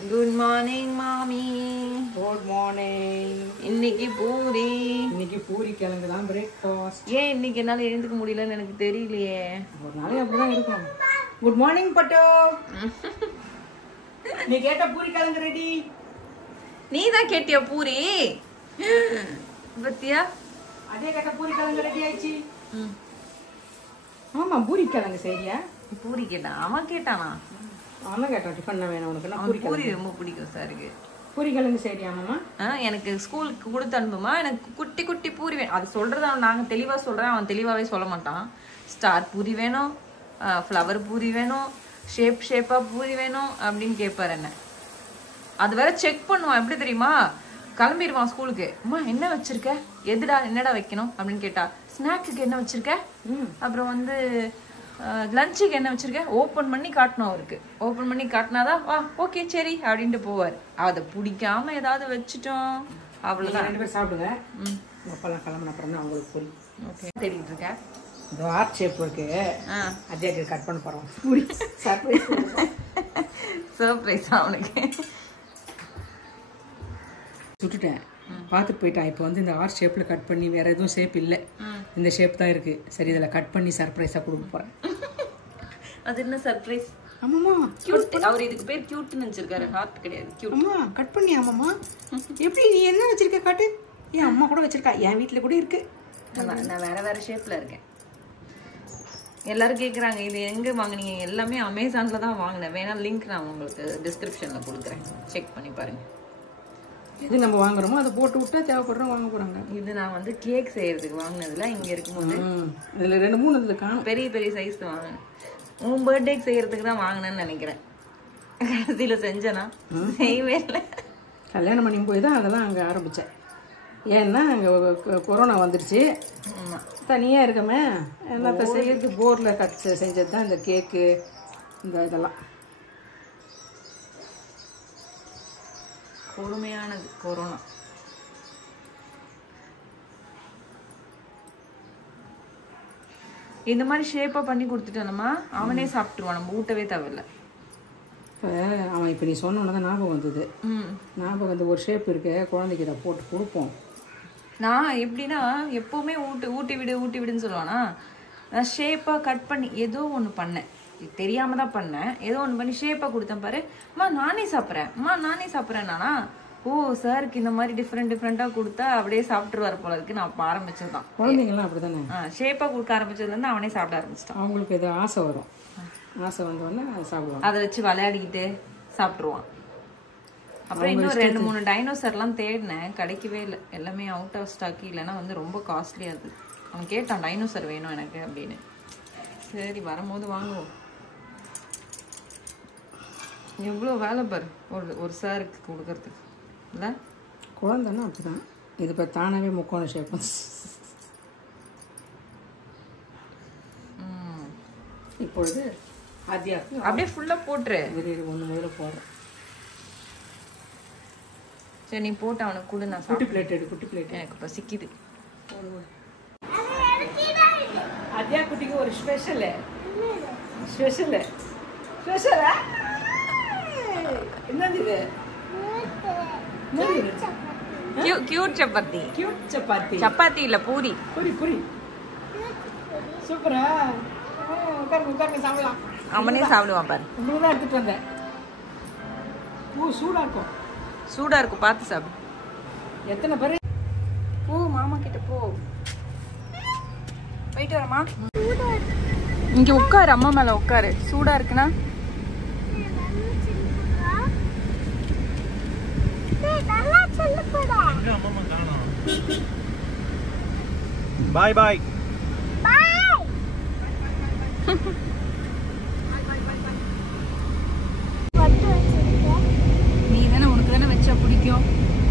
Good morning, mommy. Good morning. இன்னைக்கு பூரி. இன்னைக்கு பூரி கிழங்கு தான் பிரேக்ஃபாஸ்ட். ஏன் இன்னைக்கு என்னால எழுந்துக்க முடியலன்னு எனக்கு தெரியலையே. ஒரு நாளைக்கு அப்படிதான் இருக்கும். குட் மார்னிங் பட்டோ. நீ கேட்ட பூரி கிழங்கு ரெடி. நீ தான் கேட்டியா பூரி? பத்தியா? அதே கேட்ட பூரி கிழங்கு ரெடி ஆயிடுச்சு. ஆமா பூரி கிழங்கு சரியா? பூரி கேட்டான். அவன் கேட்டானா? அவன் கேட்டான் டிஃபன் வேணும் உனக்கு. நான் பூரி ரொம்ப பிடிக்கும் சாருக்கு. பூரி கிழங்கு சரியா மாமா? எனக்கு ஸ்கூலுக்கு கொடுத்து அனுப்புமா, எனக்கு குட்டி குட்டி பூரி வேணும். அது சொல்றது அவன் நாங்க தெளிவா சொல்றேன், அவன் தெளிவாவே சொல்ல மாட்டான். ஸ்டார் பூரி வேணும், ஃப்ளவர் பூரி வேணும், ஷேப்பா பூரி வேணும் அப்படின்னு கேட்பாரு என்ன. அது வேற செக் பண்ணுவான். எப்படி தெரியுமா? கிளம்பிடுவான் ஸ்கூலுக்கு. அம்மா என்ன வச்சிருக்க, எதுடா என்னடா வைக்கணும் அப்படின்னு கேட்டா, ஸ்நாக்ஸுக்கு என்ன வச்சிருக்க, அப்புறம் வந்து லஞ்சுக்கு என்ன வச்சிருக்க, ஓப்பன் பண்ணி காட்டணும் அவருக்கு. ஓப்பன் பண்ணி காட்டினாதான் வா ஓகே சரி அப்படின்ட்டு போவார். அதை பிடிக்காம ஏதாவது வச்சுட்டோம் அவ்வளோதான். 2 பேர் சாப்பிடுங்க. அப்பெல்லாம் கிளம்புன அப்புறம் தான் அவங்களுக்கு பூரி. ஓகே தேடிட்டு இருக்கேன். இந்த ஹார்ட் ஷேப் இருக்கு. அதே கட் பண்ண போறோம். பூரி சர்ப்ரைஸ். சர்ப்ரைஸ் அவனுக்கு சுட்டுட்டேன். பார்த்துட்டு போயிட்டான். இப்போ வந்து இந்த ஹார்ட் ஷேப்ல கட் பண்ணி வேற எதுவும் ஷேப் இல்லை, இந்த ஷேப் தான் இருக்கு. சரி இதில் கட் பண்ணி சர்ப்ரைஸா கொடுக்க போறேன். அது என்ன சர்ப்ரைஸ்? ஆமாம்மா கியூட். அவர் இதுக்கு பேர் கியூட்னு நினைச்சிருக்காரு, ஹார்ட் கிடையாது. கியூட். அம்மா கட் பண்ணி. ஆமாம்மா எப்படி நீ என்ன வச்சிருக்க காட்டு. என் அம்மா கூட வச்சிருக்கா, என் வீட்டில் கூட இருக்கு. நான் வேற வேற ஷேப்ல இருக்கேன். எல்லாரும் கேட்குறாங்க இது எங்கே வாங்கினீங்க. எல்லாமே அமேசானில் தான் வாங்கினேன். வேணா லிங்க் நான் உங்களுக்கு டிஸ்கிரிப்ஷனில் கொடுக்குறேன், செக் பண்ணி பாருங்க. எது நம்ம வாங்குறோமோ அதை போட்டு விட்டா தேவைப்படுறோம் வாங்க போறாங்க. இது நான் வந்து கேக் செய்யறதுக்கு வாங்கினதுல இங்க இருக்கும்போது இதுல 2-3 இதுல காணும். பெரிய பெரிய சைஸ் வாங்கினேன். உன் பர்த்டேக்கு செய்யறதுக்கு தான் வாங்கினேன்னு நினைக்கிறேன். கடைசியில செஞ்சேனா செய்யவே இல்லை. கல்யாணம் பண்ணி போய் தான் அதெல்லாம் அங்கே ஆரம்பித்தேன். ஏன்னா அங்கே கொரோனா வந்துடுச்சு, தனியாக இருக்கமே, என்னத்தை செய்யறது, போரில் கட் செஞ்சது தான் இந்த கேக்கு இந்த இதெல்லாம். கொடுமையானது கொரோனா. இந்த மாதிரி ஷேப்பா பண்ணி கொடுத்துட்டோம்மா அவனே சாப்பிட்டுருவான், நம்ம ஊட்டவே தேவையில்லை. இப்போ அவன் இப்போ நீ சொன்னோன்னு தான் ஞாபகம் வந்தது. ஞாபகம் வந்து ஒரு ஷேப் இருக்கு, குழந்தைக்கு இதை போட்டு கொடுப்போம். நான் எப்படின்னா எப்பவுமே ஊட்டி விடுன்னு சொல்லுவானா. நான் ஷேப்பா கட் பண்ணி ஏதோ ஒன்று பண்ணேன், தெரியாம தான் பண்ணேன். ஏதோ ஒன்று பண்ணி ஷேப்பா கொடுத்தேன் பாரு. அம்மா நானே சாப்பிட்றேன் நானா. ஓ சாருக்கு இந்த மாதிரி டிஃப்ரெண்டா கொடுத்தா அப்படியே சாப்பிட்டுருவாரு போல இருக்கு. நான் அப்போ ஆரம்பிச்சதுதான். குழந்தைங்களாம் அப்படிதானே ஷேப்பா கொடுக்க ஆரம்பிச்சதுல இருந்து அவனே சாப்பிட ஆரம்பிச்சிட்டான். அவங்களுக்கு இது ஆசை வரும், ஆசை வந்தோடனே அதை சாப்பிடுவாங்க. அதை வச்சு விளையாடிக்கிட்டு சாப்பிட்ருவான். அப்புறம் இன்னும் 2-3 டைனோசர்லாம் தேடினேன், கிடைக்கவே இல்லை. எல்லாமே அவுட் ஆஃப் ஸ்டாக். இல்லைன்னா வந்து ரொம்ப காஸ்ட்லியா அது. அவன் கேட்டான் டைனோசர் வேணும் எனக்கு அப்படின்னு. சரி வரும்போது வாங்குவோம். எவ்வளோ வேலை பாரு ஒரு சாருக்கு கொடுக்கறதுக்கு இல்லை. குழந்தைன்னா அப்படிதான். இது இப்போ தானாகவே முக்கோண ஷேப். இப்பொழுது அப்படியே ஃபுல்லாக போட்டுரு. ஒன்று முதல்ல போடுறேன். சரி நீ போட்டு அவனுக்கு கொடு. நான் குட்டி பிளேட் எடு, குட்டி பிளேட். எனக்கு இப்போ சிக்கிது. அதே குட்டிக்கு ஒரு ஸ்பெஷலு என்னது இது? கியூட் சப்பாத்தி. சப்பாத்தி இல்ல பூரி. சூப்பரா. உட்காருங்க சாப்பிடலாம். அவனே சாப்பிடுவான் பாரு. தான் எடுத்துட்டு வந்தேன். சூடா இருக்கும் பார்த்து சாப்பிடு. எத்தனை பேர்? போ மாமா கிட்ட போ. போயிட்டு வரமா. இங்க உட்காரு, அம்மா மேல உட்காரு. சூடா இருக்குன்னா பாய் பாய். நீ தானே, உனக்கு தானே வச்சா பிடிக்கும்.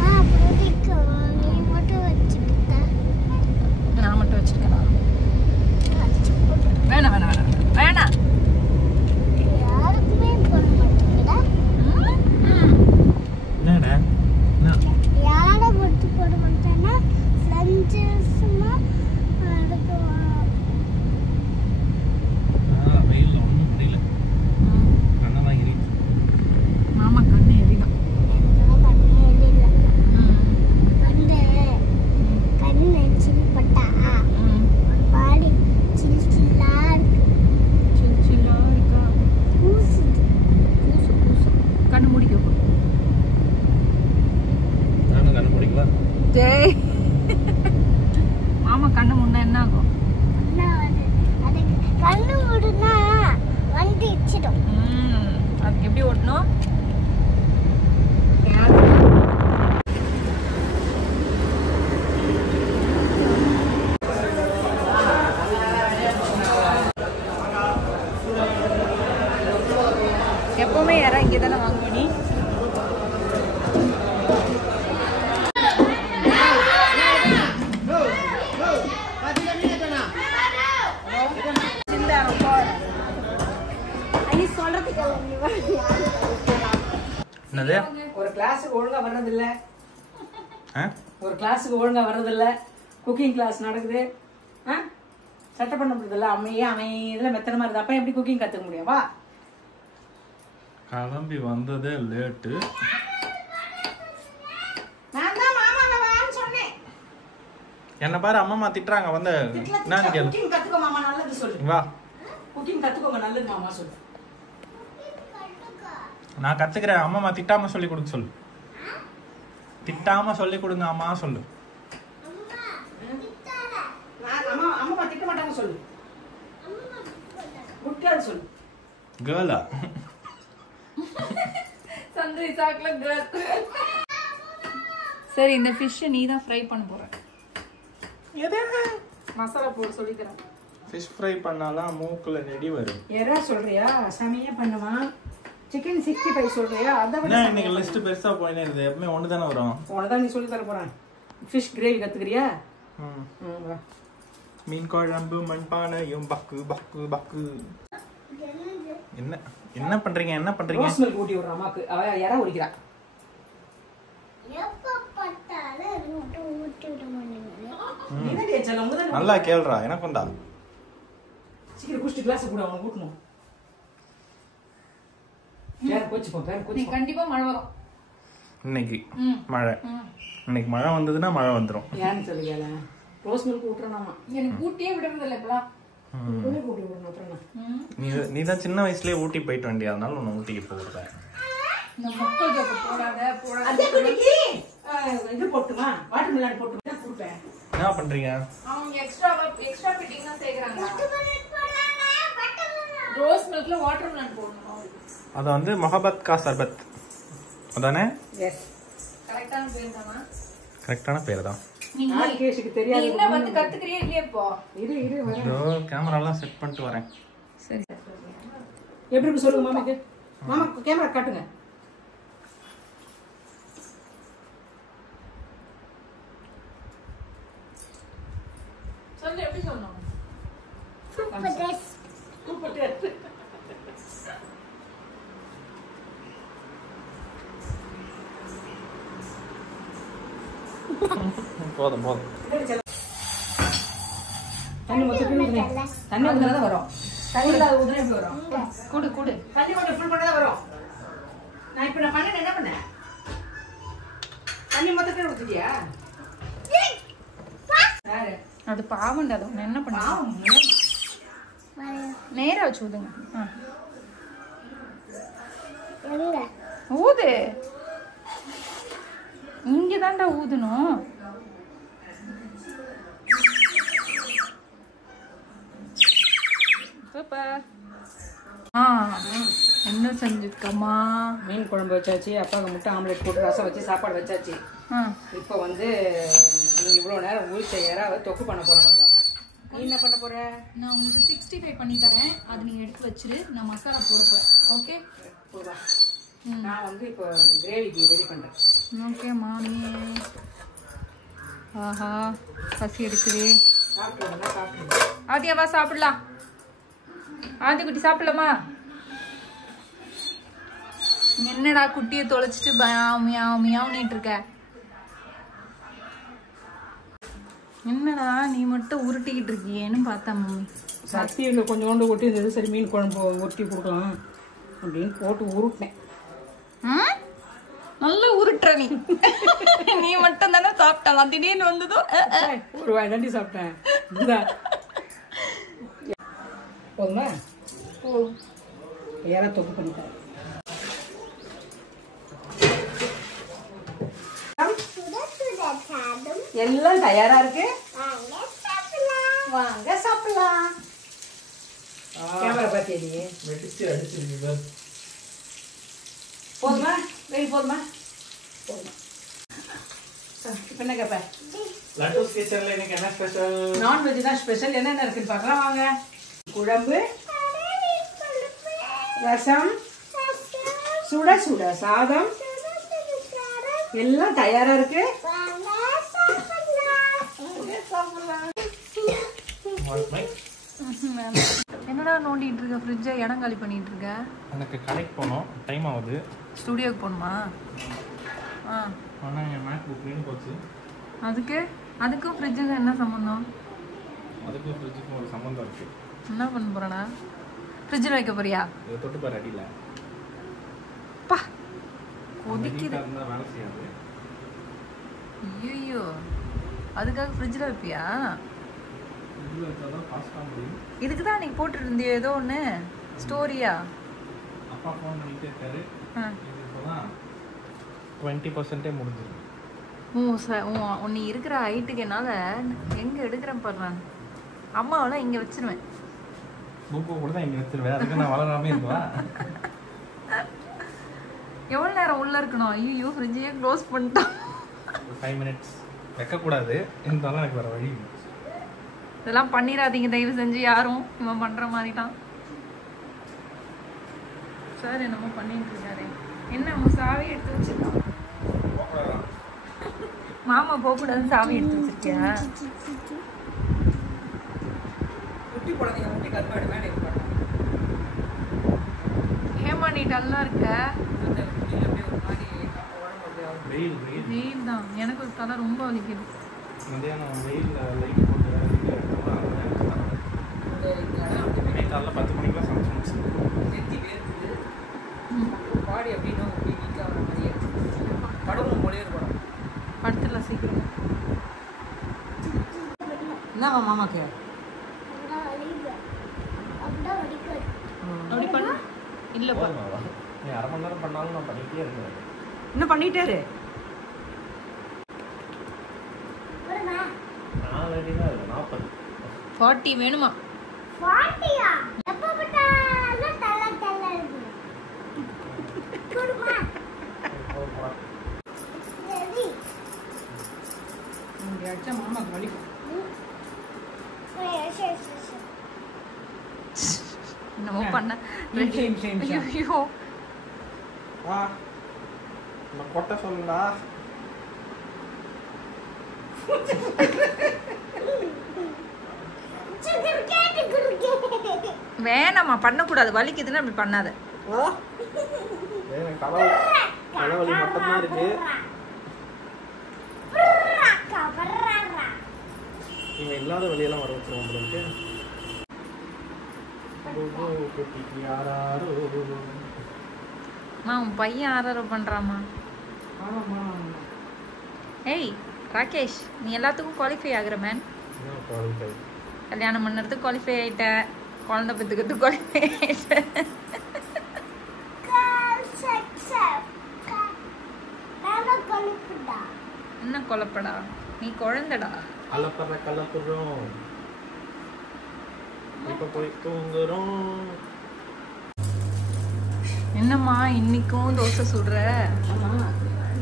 நான் மட்டும் வச்சிருக்கேன். வேணாம். கண்ணு மூடிக்கோ. நானும் கண்ணு முடிக்கல. டேய் மாமா கண்ணு முன்னா என்ன ஆகும்? கண்ணு மூடுனா வந்து இச்சிடும். அதுக்கு எப்படி ஓட்டணும்? எப்பவுமே யாரா இங்கே தானே வாங்குவோம் நீ? என்னது? ஒரு கிளாஸுக்கு ஒழுங்கா வர்றதில்ல, ஒரு கிளாஸுக்கு ஒழுங்கா வர்றதில்ல, குக்கிங் கிளாஸ் நடக்குது, சட்டை பண்ண முடியல, அவன் இதுல மெத்தனமா இருக்கு. அப்ப எப்படி குக்கிங் கத்துக்க முடியும்? வா. கிளம்பி வந்ததே லேட்டு. நான் தான் மாமா வான்னு சொன்னேன். என்ன பாரு அம்மா திட்டுறாங்க வந்து. என்ன கேளு? குக்கிங் கத்துக்கோ மாமா, நல்லது சொல்லு. வா. குக்கிங் கத்துக்கோங்க, நல்லது மாமா சொல்லு. நான் கத்துக்கிறேன். அம்மா திட்டாம சொல்லி கொடுக்க சொல்லு. திட்டாம சொல்லி கொடுங்க அம்மா சொல்லு. அம்மா திட்ட மாட்டாங்க சொல்லு. குட் சொல்லு. கேர்ளா? சந்திரி சாக்ல கேர்ள். சரி, இந்த ஃபிஷ் நீ தான் ஃப்ரை பண்ண போற. எது? மசாலா போட்டு சொல்லிக்கிறேன். ஃபிஷ் ஃப்ரை பண்ணாலாம் மூக்குல நெடி வரும். எறா சொல்றியா? செமையா பண்ணுவான். சிக்கன் 65 சொல்றியா? அதை விட என்ன இன்னைக்கு லிஸ்ட் பெருசா போயினே இருக்குது. எப்பவுமே ஒன்று தானே வரும். உனதான் நீ சொல்லி தர போறேன். Fish gravy கத்துக்கிறியா? மீன் குழம்பு மண்பானையும் பக்கு பக்கு பக்கு. என்ன என்ன பண்றீங்க? என்ன பண்றீங்க? ரோஸ் மில்க் ஊட்டி விடுற அம்மாக்கு. அவ யாரா ஒடிக்கிறா? எப்ப பார்த்தாலும் ஊட்டி விட மாட்டேங்குது. என்னடி செல்லம் முதல்ல நல்லா கேளுடா. எனக்கும் தான். சீக்கிரம் குடிச்சிட்டு கிளாஸ் கூட அவனை ஊட்டணும். பேர் கோச்சு போ, பேர் நீ கோச்சு. கண்டிப்பா மழை வரும் இன்னைக்கு மழை. இன்னைக்கு மழை வந்ததுன்னா மழை வந்துடும். ஏன்னு சொல்லுங்க. ரோஸ் மில்க் ஊட்டுறனாமா. எனக்கு கூட்டியே விடுறது இல்லை இப்பலாம். ஊட்டி விடணும். அப்புறம் நீ தான் சின்ன வயசுலயே ஊட்டி போயிட்டு வண்டி. அதனால உன்னை ஊட்டிக்கு போடுறேன். இந்த மக்கள் ஜோக்கு போடாத போடாத. அதே குட்டிக்கு இது போட்டுமா, வாட்டர் மிலான் போட்டு தான் கொடுப்பேன். என்ன பண்றீங்க? அவங்க எக்ஸ்ட்ரா ஃபிட்டிங் தான் சேர்க்கறாங்க. ரோஸ் மில்க்ல வாட்டர் மிலன் போடணும். அது வந்து மொஹபத் கா சர்பத் அதானே? எஸ், கரெக்ட்டான பேர் தானா? கரெக்டான பேர் தான். நீ கேஷுக்கு தெரியாது. என்ன வந்து கத்துக்கறியா இல்லையா இப்போ? இரு வரேன். இதோ கேமராலாம் செட் பண்ணிட்டு வரேன். சரி, எப்படி சொல்லுங்க மாமாக்கு. மாமா கேமரா காட்டுங்க. சொல்லு, எப்படி சொல்லணும்? Super taste. Super taste. போதும் போதும். தண்ணி மொத்தம் ஊத்துறேன். தண்ணி ஊத்துனா தான் வரும். தண்ணி இல்லாத ஊத்துனா எப்படி வரும்? குடு குடு. தண்ணி மட்டும் ஃபுல் பண்ணா தான் வரும். நான் இப்ப பண்ணேன். என்ன பண்ணேன்? தண்ணி மொத்தம் ஊத்திட்டியா? யாரு? அது பாவம்டா. அது ஒண்ணு என்ன பண்ண? பாவம். நேரா வச்சு ஊதுங்க. எங்க ஊது. இங்க தான்டா ஊதணும். என்ன செஞ்சுக்கமா? மீன் குழம்பு வச்சாச்சு. அப்பாவுக்கு முட்டை ஆம்லெட் போட்டு ரசம் வச்சு சாப்பாடு வச்சாச்சு. இப்போ வந்து நீ இவ்வளவு நேரம் ஊறிச்ச யாராவது தொக்கு பண்ண போற. கொஞ்சம் நீ என்ன பண்ண போற? நான் உங்களுக்கு 65 பண்ணி தரேன். அது நீங்க எடுத்து வச்சிரு. நான் மசாலா போட போறேன். ஓகே, போவா. நான் வந்து இப்போ கிரேவிக்கு ரெடி பண்றேன். ஓகே மாமி. ஆஹா, பசி எடுக்குது. சாப்பிட்டு ஆதியாவா சாப்பிடலாம். ஆதி குட்டி சாப்பிடலாமா? என்னடா குட்டியை தொலைச்சிட்டு மியாவுனிட்டு இருக்க? என்னடா நீ மட்டும் உருட்டிக்கிட்டு இருக்கியேன்னு பார்த்தா மம்மி. சக்தி இல்லை கொஞ்சோண்டு ஒட்டி இருந்தது. சரி மீன் குழம்பு உருட்டி கொடுக்கலாம் அப்படின்னு போட்டு உருட்டினேன். நல்லா உருட்டுற நீ. நீ மட்டும் தானே சாப்பிட்டாலாம். திடீர்னு வந்ததோ ஒரு வாய் தாண்டி சாப்பிட்டேன். போதுமா? யாரா தொக்கு பண்ணிட்டாரு. எல்லாம் தயாரா இருக்கு. வாங்க சாப்பிடலாம். வாங்க சாப்பிடலாம். கேமரா பாத்தியா? வெடிச்சு அடிச்சிருக்கீங்க. போதுமா? வெயில் போதுமா? போதுமா? இப்போ என்ன கேப்ப? லட்டூஸ் கிச்சன்ல இன்னைக்கு என்ன ஸ்பெஷல்? நான்வெஜ் தான் ஸ்பெஷல். என்னென்ன இருக்குன்னு பார்க்கலாம் வாங்க. குழம்பு, ரசம், சுட சுட சாதம் எல்லாம் தயாரா இருக்கு. என்னடா நோண்டிட்டு இருக்க? ஃப்ரிட்ஜை இடம் காலி பண்ணிட்டு இருக்க? எனக்கு கடைக்கு போகணும், டைம் ஆகுது. ஸ்டுடியோக்கு போகணுமா? ஆ, ஆனால் என் மேக் புக் மீன் போச்சு. அதுக்கும் ஃப்ரிட்ஜுக்கு என்ன சம்மந்தம்? அதுக்கும் ஃப்ரிட்ஜுக்கும் ஒரு சம்மந்தம் இருக்கு. என்ன பண்ண போறேனா? ஃப்ரிட்ஜில் வைக்க போறியா? இதை தொட்டு பாரு அடியில். பா கொதிக்குது. இருந்தால் வேலை செய்யாது. ஐயோ, அதுக்காக ஃப்ரிட்ஜில் வைப்பியா? ஃப்ரிட்ஜில் வச்சாதான் ஃபாஸ்ட்டாக முடியும். இதுக்கு தான் நீ போட்டுருந்தியோ ஏதோ ஒன்று ஸ்டோரியா? அப்பா ஃபோன் பண்ணிகிட்டே இருக்காரு. ஆ, இது இப்போதான் 20% முடிஞ்சிருக்கு. நீ இருக்கிற ஹைட்டுக்கு என்னால் எங்கே எடுக்கிறேன் பாடுறேன். அம்மாவெல்லாம் இங்கே வச்சிருவேன். பூப்போ கூட தான் இங்கே வச்சிருவேன். அதுக்கு நான் வளராமே இருக்குவா. எவ்வளோ நேரம் உள்ளே இருக்கணும்? ஐயோ, ஃப்ரிட்ஜையே க்ளோஸ் பண்ணிட்டான். 5 minutes வைக்கக்கூடாது, இருந்தாலும் எனக்கு வேறு வழி இல்லை. இதெல்லாம் பண்ணிடாதீங்க தயவு செஞ்சு யாரும். இவன் பண்ணுற மாதிரி தான் சார் என்னமோ பண்ணிட்டு இருக்காரு. என்ன உங்க சாவி எடுத்து வச்சிருக்கான்? மாமா போகக்கூடாதுன்னு சாவி எடுத்து வச்சிருக்கியா? குட்டி போடாதீங்க, குட்டி கருப்பாடு மேலே இருப்பாடு. ஏமா நீ டல்லா இருக்க? அந்த குட்டியில் அப்படியே ஒரு மாதிரி உடம்பு அப்படியே ஆகும். வெயில் வெயில் வெயில் தான். எனக்கு ஒரு தலை ரொம்ப வலிக்குது. மதியானம் வெயிலில் லைட் போட்டு காலைல 10 மணிக்கெலாம் சமைச்சு முடிச்சு. நெத்தி வேர்க்குது. பாடி அப்படின்னா அப்படியே வீக்காக வர மாதிரியே இருக்கு. படமும் போலே இருக்கும். படுத்துடலாம் சீக்கிரம். என்னவா மாமாக்கு? அப்படி பண்ண இல்லைப்பா. நீ 1/2 மணி நேரம் பண்ணாலும் நான் பண்ணிகிட்டே இருக்கேன். இன்னும் பண்ணிட்டாரு. நான் ரெடியாக இருக்கேன். 40 40 வேணுமா? அடிச்சா மாமாக்கு வலிக்கும். என்னமோ பண்ண. Same. ஐயோ, நான் கொட்டை சொல்லுடா. வேணாமா, பண்ணக்கூடாது. வலிக்குதுன்னு அப்படி பண்ணாத. எனக்கு தலைவலி மட்டும்தான் இருக்கு. இவன் இல்லாத வழியெல்லாம் வர வச்சிருவோம் உங்களுக்கு. உன் பையன் ஆதரவு பண்றாமா? ஏய் ராகேஷ், நீ எல்லாத்துக்கும் குவாலிஃபை ஆகுற மேன். கல்யாணம் பண்ணுறதுக்கு குவாலிஃபை ஆயிட்ட, குழந்தை பெற்றுக்கிறதுக்கு குவாலிஃபை ஆயிட்ட. என்ன குழப்படா? நீ குழந்தடா. அலப்பற கலப்புறோம், இப்ப போய் தூங்குறோம். என்னம்மா இன்னைக்கும் தோசை சுடுற?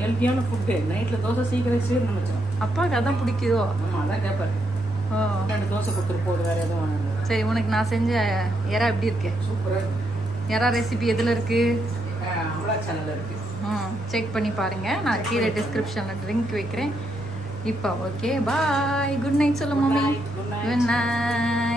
ஹெல்த்தியான ஃபுட்டு. நைட்டில் தோசை சீக்கிரம் சீர்னு வச்சோம். அப்பாவுக்கு அதான் பிடிக்குதோ? ஆமாம், அதான் கேட்பாரு. ஓ 2 தோசை கொடுத்துட்டு போகுது, வேறு எதுவும் வேணாம். சரி, உனக்கு நான் செஞ்ச எறா எப்படி இருக்கு? சூப்பராக எறா ரெசிபி எதில் இருக்கு? அவ்வளோ சேனலில் இருக்குது. செக் பண்ணி பாருங்கள். நான் கீழே டிஸ்கிரிப்ஷனில் லிங்க் வைக்கிறேன். இப்போ ஓகே, பாய், குட் நைட் சொல்ல mummy. Good night. Good night.